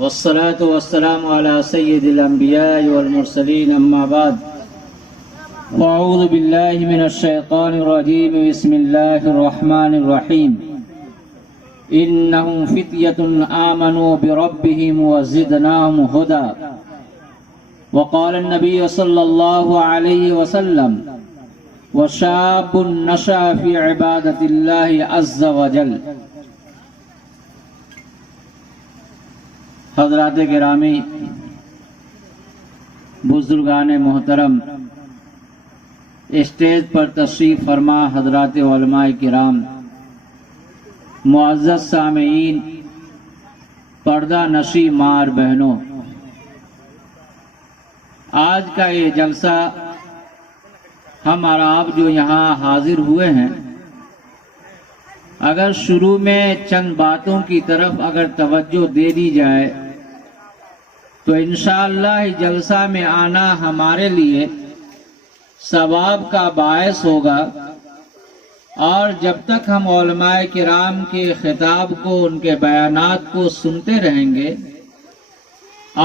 والصلاة والسلام على سيد الأنبياء والمرسلين أما بعد وأعوذ بالله من الشيطان الرجيم بسم الله الرحمن الرحيم إنهم فتية آمنوا بربهم وزدناهم هدى وقال النبي صلى الله عليه وسلم وشاب نشأ في عبادة الله عز وجل۔ حضرات گرامی، بزرگان محترم، اسٹیج پر تشریف فرما حضرات علماء کرام، معزز سامعین، پردہ نشی ماں بہنوں، آج کا یہ جلسہ ہم اور آپ جو یہاں حاضر ہوئے ہیں، اگر شروع میں چند باتوں کی طرف اگر توجہ دے دی جائے تو انشاءاللہ جلسہ میں آنا ہمارے لیے ثواب کا باعث ہوگا، اور جب تک ہم علماء کرام کے خطاب کو، ان کے بیانات کو سنتے رہیں گے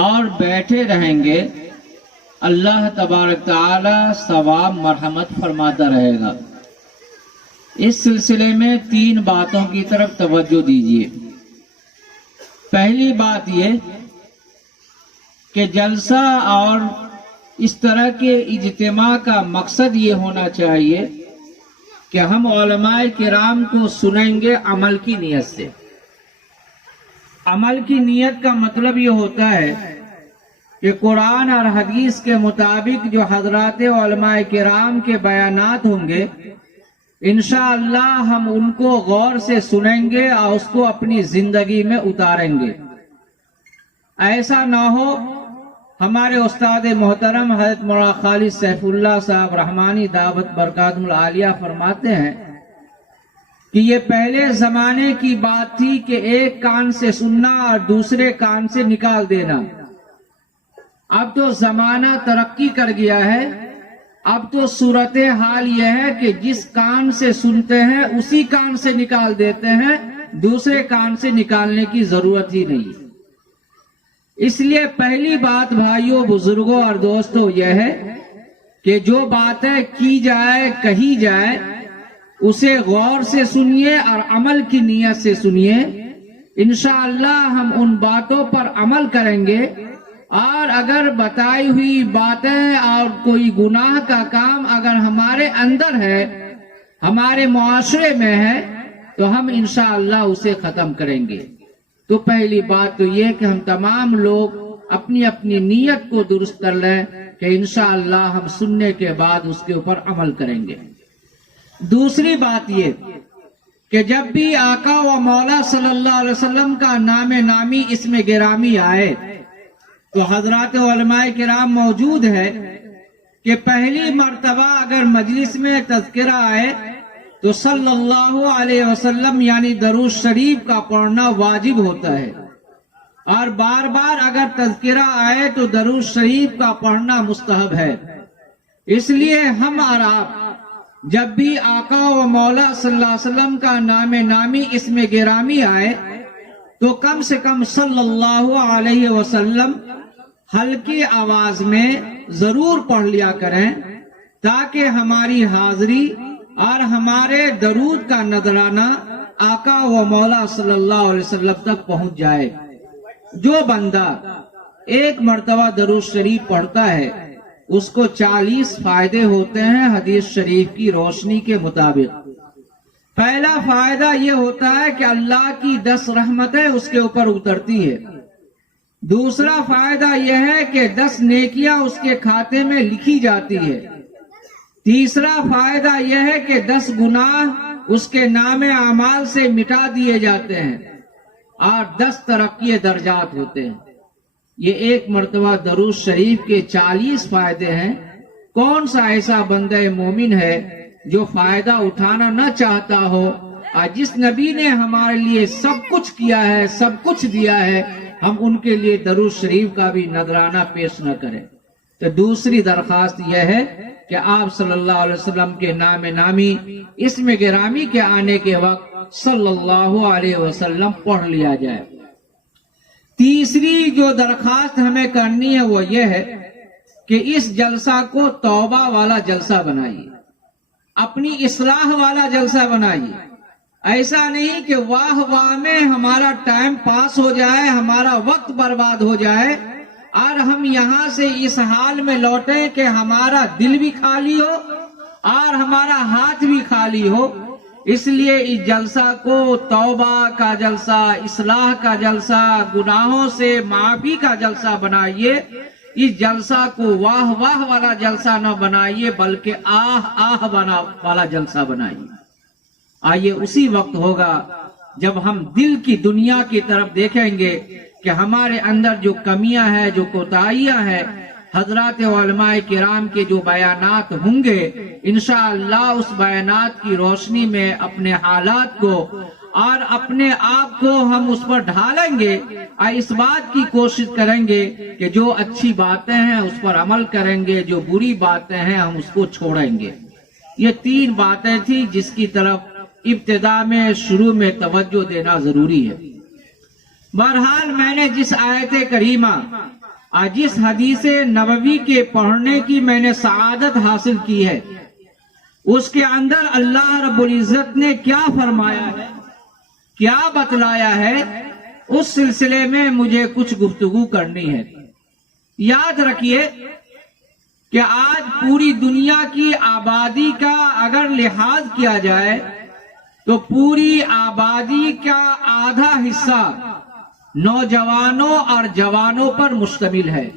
اور بیٹھے رہیں گے، اللہ تبارک تعالی ثواب مرحمت فرماتا رہے گا۔ اس سلسلے میں 3 باتوں کی طرف توجہ دیجیے۔ پہلی بات یہ کہ جلسہ اور اس طرح کے اجتماع کا مقصد یہ ہونا چاہیے کہ ہم علماء کرام کو سنیں گے عمل کی نیت سے۔ عمل کی نیت کا مطلب یہ ہوتا ہے کہ قرآن اور حدیث کے مطابق جو حضرات علماء کرام کے بیانات ہوں گے، انشاءاللہ ہم ان کو غور سے سنیں گے اور اس کو اپنی زندگی میں اتاریں گے۔ ایسا نہ ہو، ہمارے استاد محترم حضرت مولانا خالد سیف اللہ صاحب رحمانی دعوت برکاتہ العالیہ فرماتے ہیں کہ یہ پہلے زمانے کی بات تھی کہ ایک کان سے سننا اور دوسرے کان سے نکال دینا۔ اب تو زمانہ ترقی کر گیا ہے، اب تو صورتحال یہ ہے کہ جس کان سے سنتے ہیں اسی کان سے نکال دیتے ہیں، دوسرے کان سے نکالنے کی ضرورت ہی نہیں۔ اس لیے پہلی بات بھائیوں، بزرگوں اور دوستوں یہ ہے کہ جو باتیں کی جائے، کہی جائے، اسے غور سے سنیے اور عمل کی نیت سے سنیے۔ انشاءاللہ ہم ان باتوں پر عمل کریں گے، اور اگر بتائی ہوئی باتیں اور کوئی گناہ کا کام اگر ہمارے اندر ہے، ہمارے معاشرے میں ہے، تو ہم انشاءاللہ اسے ختم کریں گے۔ تو پہلی بات تو یہ کہ ہم تمام لوگ اپنی اپنی نیت کو درست کر لیں کہ انشاءاللہ ہم سننے کے بعد اس کے اوپر عمل کریں گے۔ دوسری بات یہ کہ جب بھی آقا و مولا صلی اللہ علیہ وسلم کا نام نامی اسم گرامی آئے تو حضرات علماء کرام موجود ہے کہ پہلی مرتبہ اگر مجلس میں تذکرہ آئے تو صلی اللہ علیہ وسلم یعنی درود شریف کا پڑھنا واجب ہوتا ہے، اور بار بار اگر تذکرہ آئے تو درود شریف کا پڑھنا مستحب ہے۔ اس لیے ہم اور آپ جب بھی آقا و مولا صلی اللہ علیہ وسلم کا نام نامی اسم گرامی آئے تو کم سے کم صلی اللہ علیہ وسلم ہلکی آواز میں ضرور پڑھ لیا کریں، تاکہ ہماری حاضری اور ہمارے درود کا نذرانہ آقا و مولا صلی اللہ علیہ وسلم تک پہنچ جائے۔ جو بندہ ایک مرتبہ درود شریف پڑھتا ہے اس کو 40 فائدے ہوتے ہیں حدیث شریف کی روشنی کے مطابق۔ پہلا فائدہ یہ ہوتا ہے کہ اللہ کی 10 رحمتیں اس کے اوپر اترتی ہے۔ دوسرا فائدہ یہ ہے کہ 10 نیکیاں اس کے کھاتے میں لکھی جاتی ہے۔ تیسرا فائدہ یہ ہے کہ 10 گناہ اس کے نام اعمال سے مٹا دیے جاتے ہیں، اور 10 ترقی درجات ہوتے ہیں۔ یہ ایک مرتبہ درود شریف کے 40 فائدے ہیں۔ کون سا ایسا بندہ مومن ہے جو فائدہ اٹھانا نہ چاہتا ہو، اور جس نبی نے ہمارے لیے سب کچھ کیا ہے، سب کچھ دیا ہے، ہم ان کے لیے درود شریف کا بھی نذرانہ پیش نہ کریں۔ تو دوسری درخواست یہ ہے کہ آپ صلی اللہ علیہ وسلم کے نام نامی اسم گرامی کے آنے کے وقت صلی اللہ علیہ وسلم پڑھ لیا جائے۔ تیسری جو درخواست ہمیں کرنی ہے وہ یہ ہے کہ اس جلسہ کو توبہ والا جلسہ بنائیے، اپنی اصلاح والا جلسہ بنائیے. ایسا نہیں کہ واہ واہ میں ہمارا ٹائم پاس ہو جائے، ہمارا وقت برباد ہو جائے اور ہم یہاں سے اس حال میں لوٹیں کہ ہمارا دل بھی خالی ہو اور ہمارا ہاتھ بھی خالی ہو. اس لیے اس جلسہ کو توبہ کا جلسہ، اصلاح کا جلسہ، گناہوں سے معافی کا جلسہ بنائیے. اس جلسہ کو واہ واہ والا جلسہ نہ بنائیے بلکہ آہ آہ والا جلسہ بنائیے. آئیے اسی وقت ہوگا جب ہم دل کی دنیا کی طرف دیکھیں گے کہ ہمارے اندر جو کمیاں ہیں، جو کوتاہیاں ہیں، حضرات علماء کرام کے جو بیانات ہوں گے انشاءاللہ اس بیانات کی روشنی میں اپنے حالات کو اور اپنے آپ کو ہم اس پر ڈھالیں گے اور اس بات کی کوشش کریں گے کہ جو اچھی باتیں ہیں اس پر عمل کریں گے، جو بری باتیں ہیں ہم اس کو چھوڑیں گے. یہ تین باتیں تھی جس کی طرف ابتدا میں شروع میں توجہ دینا ضروری ہے. بہرحال میں نے جس آیت کریمہ اور جس حدیث نبوی کے پڑھنے کی میں نے سعادت حاصل کی ہے اس کے اندر اللہ رب العزت نے کیا فرمایا ہے، کیا بتلایا ہے، اس سلسلے میں مجھے کچھ گفتگو کرنی ہے. یاد رکھیے کہ آج پوری دنیا کی آبادی کا اگر لحاظ کیا جائے تو پوری آبادی کا آدھا حصہ نوجوانوں اور جوانوں پر مشتمل ہے.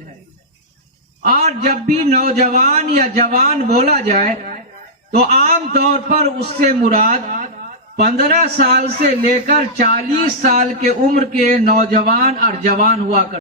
اور جب بھی نوجوان یا جوان بولا جائے تو عام طور پر اس سے مراد 15 سال سے لے کر 40 سال کے عمر کے نوجوان اور جوان ہوا کرتے ہیں.